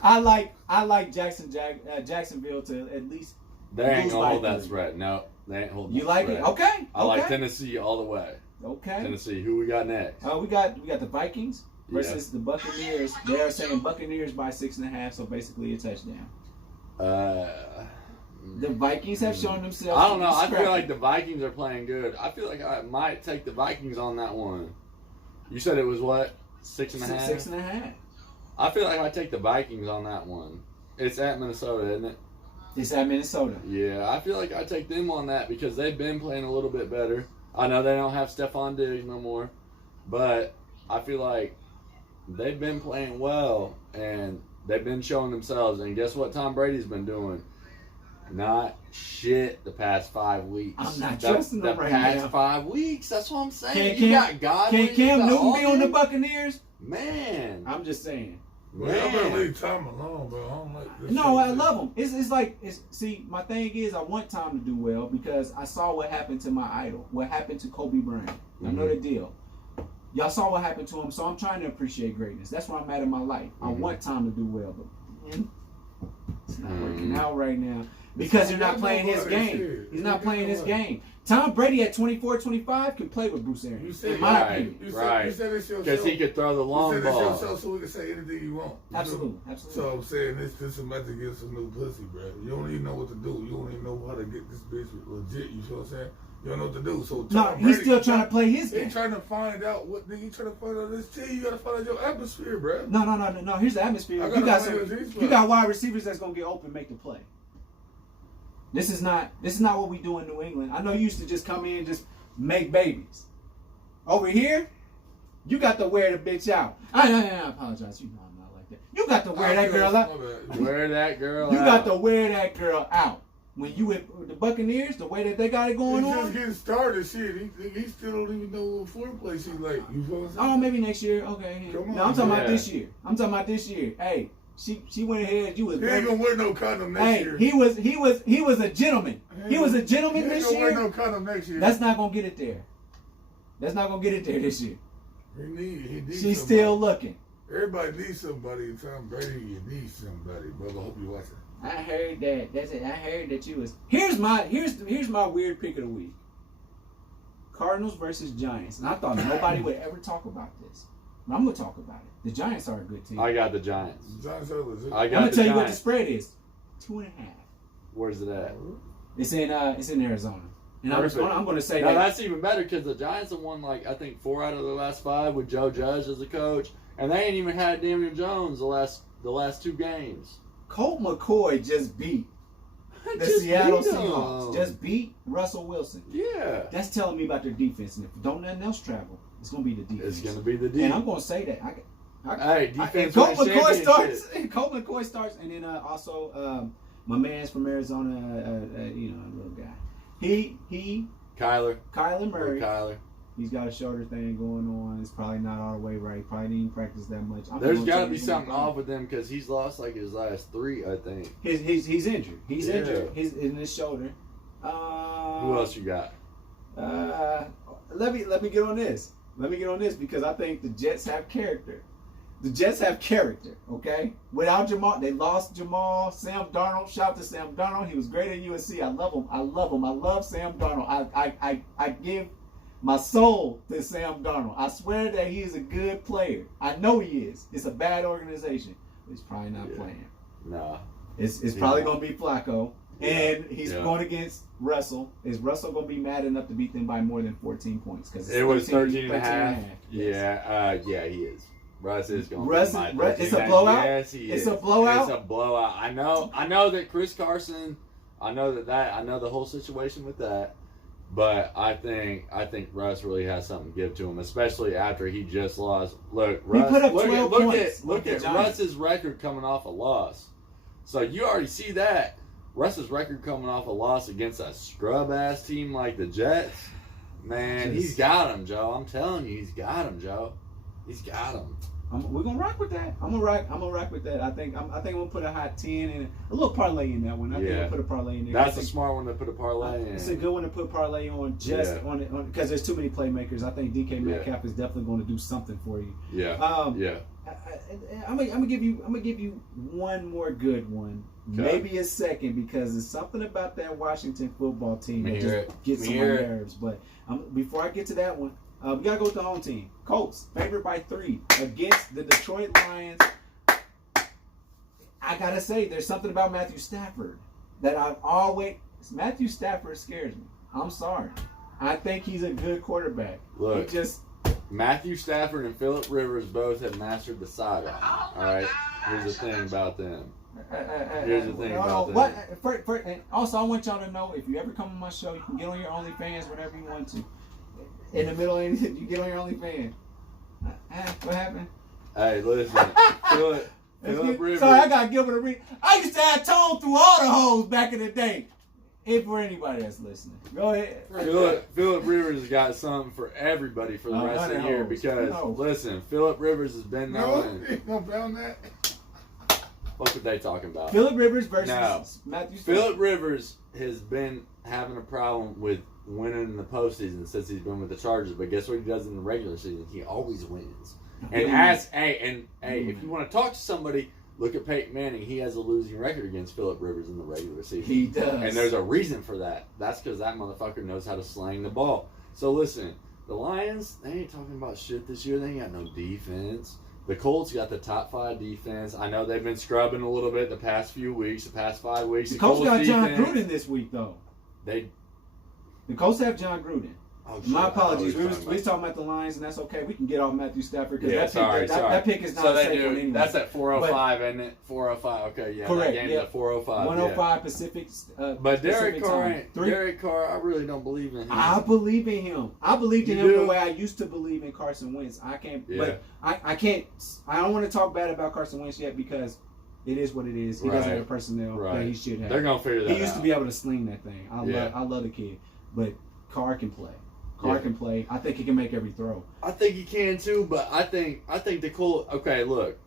I like Jacksonville to at least. They ain't gonna hold that spread. No, they ain't holding. You that like spread. it? Okay. I like Tennessee all the way. Okay. Tennessee. Who we got next? We got the Vikings versus the Buccaneers. They are saying Buccaneers by 6.5, so basically a touchdown. The Vikings have shown themselves. I don't know. I scrappy. feel like the Vikings are playing good. I feel like I might take the Vikings on that one. You said it was what? 6.5? 6.5. I feel like I take the Vikings on that one. It's at Minnesota, isn't it? It's at Minnesota. Yeah, I feel like I take them on that because they've been playing a little bit better. I know they don't have Stephon Diggs no more, but I feel like they've been playing well and they've been showing themselves. And guess what Tom Brady's been doing? Not shit the past 5 weeks. I'm not trusting them right now. The past 5 weeks. That's what I'm saying. Can Cam Newton be on the Buccaneers? Man. I'm just saying. Man, I'm gonna leave Tom alone, bro. I don't like this. No, I love him. It's like see, my thing is I want Tom to do well because I saw what happened to my idol. What happened to Kobe Bryant. I know the deal. Y'all saw what happened to him, so I'm trying to appreciate greatness. That's where I'm at in my life. I want Tom to do well, but man, it's not working out right now. Because you're not playing his game. He's not playing his game. Tom Brady at 24-25 can play with Bruce Arians, in my opinion. You said it's your show. Because he could throw the long ball. You said it's your show so we can say anything you want. Absolutely. So I'm saying this is about to get some new pussy, bro. You don't even know what to do. You don't even know how to get this bitch legit. You feel what I'm saying? You don't know what to do. So No, he's still trying to play his game. He's trying to find out what nigga. You trying to find out this team. You got to find out your atmosphere, bro. No. Here's the atmosphere. You got wide receivers that's gonna get open, make the play. This is not what we do in New England. I know you used to just come in and just make babies. Over here, you got to wear the bitch out. I apologize. You know I'm not like that. You got to wear that girl out. Wear that girl out. You got to wear that girl out. When you with the Buccaneers, the way that they got it going on. He's just getting started, shit. He still don't even know what foreplay she's like. You feel what I'm saying? Oh, maybe next year. Okay. Come on, no, I'm talking about this year. Hey, she went ahead. You was. He ain't gonna wear no condom next year. He was a gentleman. He was a gentleman this year. He ain't gonna wear no condom next year. That's not gonna get it there. That's not gonna get it there this year. He needs She's somebody. still looking. Everybody needs somebody. Tom Brady, you need somebody, brother. I hope you watching. I heard that. That's it. I heard that you was. Here's my weird pick of the week. Cardinals versus Giants, and I thought nobody would ever talk about this. But I'm gonna talk about it. The Giants are a good team. I got the Giants. Giants are legit. I I'm got gonna the tell you what the Giants. spread is. 2.5. Where's it at? It's in Arizona. And I'm Perfect. gonna say Now that. that's even better because the Giants have won I think 4 out of the last 5 with Joe Judge as a coach, and they ain't even had Daniel Jones the last 2 games. Colt McCoy just beat the Seattle Seahawks. Just beat Russell Wilson. Yeah. That's telling me about their defense. And if don't nothing else travel, it's gonna be the defense. It's gonna be the defense. And I'm gonna say that. Hey, defense. Colt McCoy starts. Colt McCoy starts, and then also my man's from Arizona. A little guy. He Kyler Murray. Kyler. He's got a shoulder thing going on. It's probably not all the way right. Probably didn't practice that much. There's got to be something off with him because he's lost his last 3, I think. He's injured. He's injured. He's in his shoulder. Who else you got? Let me get on this. Because I think the Jets have character. Okay? Without Jamal, they lost Jamal. Sam Darnold. Shout out to Sam Darnold. He was great at USC. I love him. I love Sam Darnold. I give my soul to Sam Darnold. I swear that he is a good player. I know he is. It's a bad organization. But he's probably not playing. No. It's probably going to be Flacco. And he's going against Russell. Is Russell going to be mad enough to beat them by more than 14 points? Because it was 13 and a half. Yes. Yeah, he is. Russ is going to be it's a blowout? Yes, he is. It's a blowout? It's a blowout. I know that Chris Carson, I know the whole situation with that. But I think Russ really has something to give to him, especially after he just lost. Look, Russ, he put up 12 points. Look at Russ's record coming off a loss. So you already see that. Russ's record coming off a loss against a scrub-ass team like the Jets. Man, he's got him, Joe. I'm telling you, he's got him, Joe. He's got him. We're gonna rock with that. I'm gonna rock with that. I think I'm gonna put a hot 10 and a little parlay in that one. I think I'll put a parlay in there. That's a smart one to put a parlay in. It's a good one to put parlay on on because there's too many playmakers. I think DK Metcalf is definitely going to do something for you. Yeah. I'm gonna give you one more good one. Okay. Maybe a second because there's something about that Washington football team that just gets on my nerves. But before I get to that one. We gotta go with the home team. Colts, favored by 3 against the Detroit Lions. I gotta say, there's something about Matthew Stafford that Matthew Stafford scares me. I'm sorry. I think he's a good quarterback. Look, Matthew Stafford and Phillip Rivers both have mastered the saga. All right. Here's the thing about them. And also, I want y'all to know if you ever come on my show, you can get on your OnlyFans whenever you want to. In the middle of anything, you get on your OnlyFans. What happened? Hey, listen. Phillip Rivers. Sorry, I got Gilbert to read. I used to have tone through all the hoes back in the day. If for anybody that's listening. Go ahead. Phillip Rivers has got something for everybody for the rest of the year because, listen, Phillip Rivers has been known. that. What were they talking about? Phillip Rivers versus Matthew Stafford. Phillip Rivers has been having a problem with winning in the postseason since he's been with the Chargers, but guess what he does in the regular season? He always wins. And if you want to talk to somebody, look at Peyton Manning. He has a losing record against Phillip Rivers in the regular season. He does. And there's a reason for that. That's because that motherfucker knows how to slang the ball. So listen, the Lions, they ain't talking about shit this year. They ain't got no defense. The Colts got the top 5 defense. I know they've been scrubbing a little bit the past few weeks, the past 5 weeks. The Colts got John Gruden this week, though. they. The Colts have John Gruden. Oh, shit, My apologies. I We was talking about the Lions, and that's okay. We can get off Matthew Stafford because that pick is not so a safe one anyway. That's at 4:05, isn't it? 4:05. Okay, yeah. Correct. That game's Yeah. at 4:05. 105 Pacific. But Derek Pacific time. Derek Carr, I really don't believe in him. I believe in him. I believed in You him do? the way I used to believe in Carson Wentz. I can't. Yeah. But I can't. I don't want to talk bad about Carson Wentz yet because it is what it is. He doesn't have the personnel that he should have. They're gonna figure that out. He used to be able to sling that thing. I love the kid, but Carr can play. Carr can play. I think he can make every throw. I think he can too, but I think the Colts. Okay, look,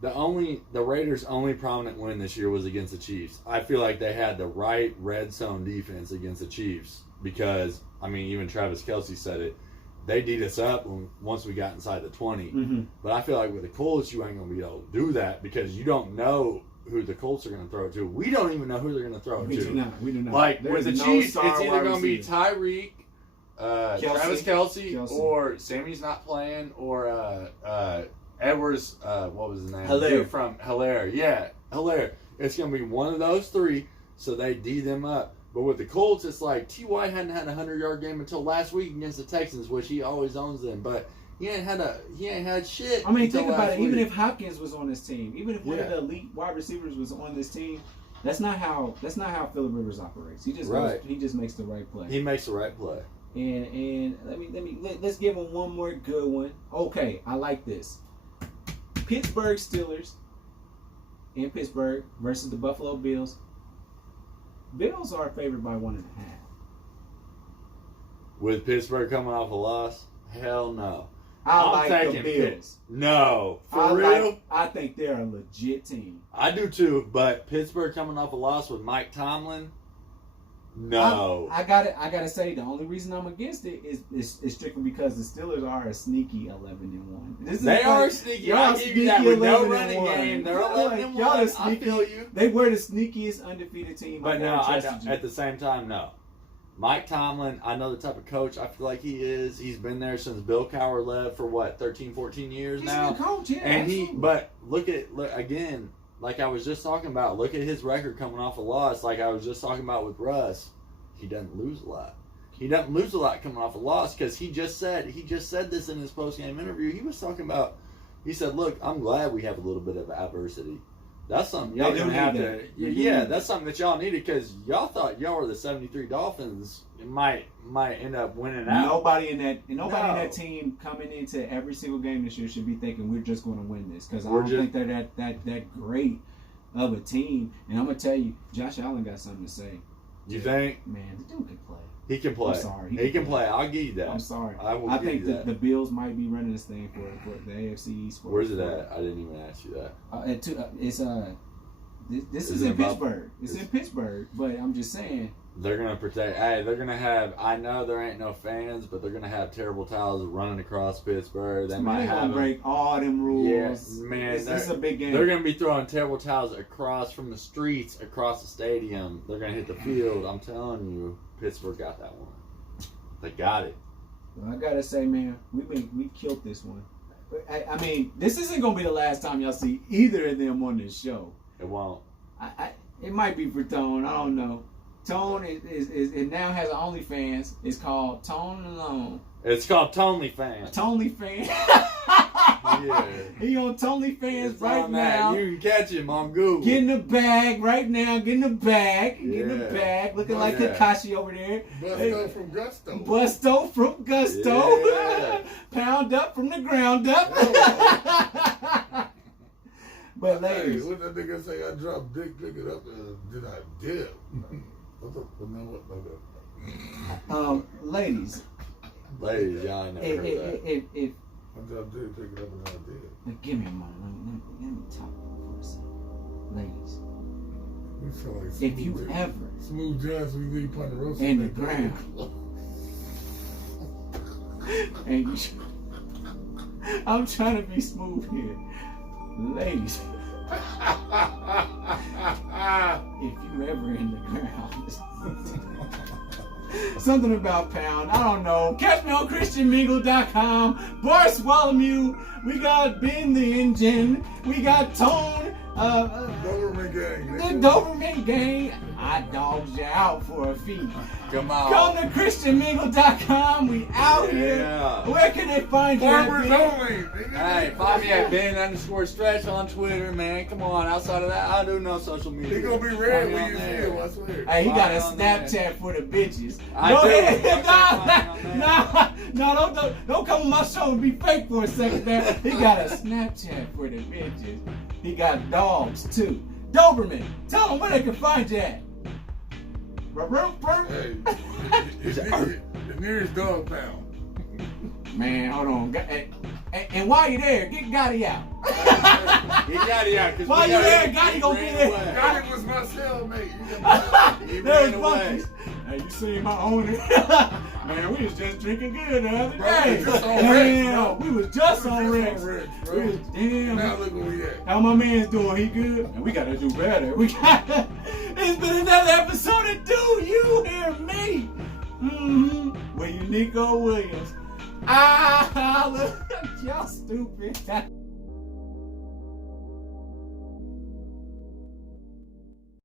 the Raiders' only prominent win this year was against the Chiefs. I feel like they had the right red zone defense against the Chiefs because I mean even Travis Kelce said it. They beat us up once we got inside the 20. Mm-hmm. But I feel like with the Colts, you ain't gonna be able to do that because you don't know who the Colts are going to throw it to. We don't even know who they're going to throw it to. We do not. Like There's with the no Chiefs, star it's either wide going to be receiver. Tyreek, Travis Kelce, Kelce. or Sammy's not playing, or Edwards. What was his name? Hilaire. Dude from Hilaire. Yeah, Hilaire. It's going to be one of those three. So they D them up. But with the Colts, it's like T.Y. hadn't had a 100-yard game until last week against the Texans, which he always owns them. But he ain't had shit. I mean, until think about last it. Even week. if Hopkins was on this team, even if one of the elite wide receivers was on this team, that's not how Phillip Rivers operates. He just he just makes the right play. He makes the right play. And let's give him one more good one. Okay, I like this. Pittsburgh Steelers in Pittsburgh versus the Buffalo Bills. Bills are favored by 1.5. With Pittsburgh coming off a loss, hell no. I like the Bills. No, for real. I think they're a legit team. I do too, but Pittsburgh coming off a loss with Mike Tomlin, no. I gotta say the only reason I'm against it is strictly because the Steelers are a sneaky 11-1. They are sneaky. I give you that with no running game. They're 11-1. I feel you. They were the sneakiest undefeated team. But no, at the same time, no. Mike Tomlin, I know the type of coach I feel like he is. He's been there since Bill Cowher left for what, 13, 14 years now? He's a good coach, yeah. And but look again, like I was just talking about, look at his record coming off a loss, like I was just talking about with Russ. He doesn't lose a lot. He doesn't lose a lot coming off a loss because he just said this in his post-game interview. He was talking about, he said, look, I'm glad we have a little bit of adversity. That's something y'all gonna have to. Yeah, that's something that y'all needed because y'all thought y'all were the 73 Dolphins. It might end up winning out. Nobody in that team coming into every single game this year should be thinking we're just going to win this because I don't think they're that great of a team. And I'm gonna tell you, Josh Allen got something to say. You think? Man, the dude can play. He can play. I'm sorry. He can play. I'll give you that. I'm sorry. I think the Bills might be running this thing for the AFC East. Where's it at? I didn't even ask you that. This is in Pittsburgh. It's in Pittsburgh, but I'm just saying. They're going to protect. Hey, they're going to have. I know there ain't no fans, but they're going to have terrible towels running across Pittsburgh. They might have break all them rules. Yes, man. It's a big game. They're going to be throwing terrible towels across from the streets, across the stadium. They're going to hit the field. I'm telling you, Pittsburgh got that one. They got it. Well, I gotta say, man, we killed this one. I mean, this isn't gonna be the last time y'all see either of them on this show. It won't. It might be for Tone. I don't know. Tone it now has an OnlyFans. It's called Tone Alone. It's called TonelyFans. TonelyFans. Yeah. He on TonelyFans right now. You can catch him on Google. Getting the bag right now. Getting the bag. Looking like Kakashi over there. Busto from Gusto. Busto from Gusto. Yeah. Pound up from the ground up. But ladies. Hey, what that nigga say? I dropped dick, pick it up, and then I dip. Ladies. Ladies, y'all ain't never heard that. If I dropped dick, pick it up, and I did. give me a moment. Let me talk for a second. Ladies. You sound like If you Smooth ever Smooth Jazz, we leave Ponderosa in the ground. And you, I'm trying to be smooth here. Ladies, if you ever in the ground, something about Pound, I don't know. Catch me on ChristianMingle.com. Bar Swallow. We got Ben the Engine. We got Tone. Doberman Gang. The Doberman Gang. I dogged you out for a fee. Come on. Come to ChristianMingle.com. We out here. Yeah. Where can they find you? Farmers Ben? only. Hey, find me at Ben_Stretch on Twitter, man. Come on. Outside of that, I do no social media. He gonna be red when you see him, I swear. Hey, he got a Find me on Snapchat for the bitches. I Go do. ahead. Don't come on my show and be fake for a second there. He got a Snapchat for the bitches. He got dogs too. Doberman, tell them where they can find you at. Hey, the nearest dog pound. Man, hold on. And while you there, get Gotti out. He got it out. While you there, Gotti gonna be there. Gotti was my cellmate. He That ran was away. funny. Hey, you seen my owner? Man, we was just drinking good the other Bro, day. we was just on Rex, Damn, bro. we was just on Rex. bro. We was, damn. Now look where we at. How my man's doing? He good? And we gotta do better. It's been another episode of Do You Hear Me? With Nico Williams. Look, y'all stupid.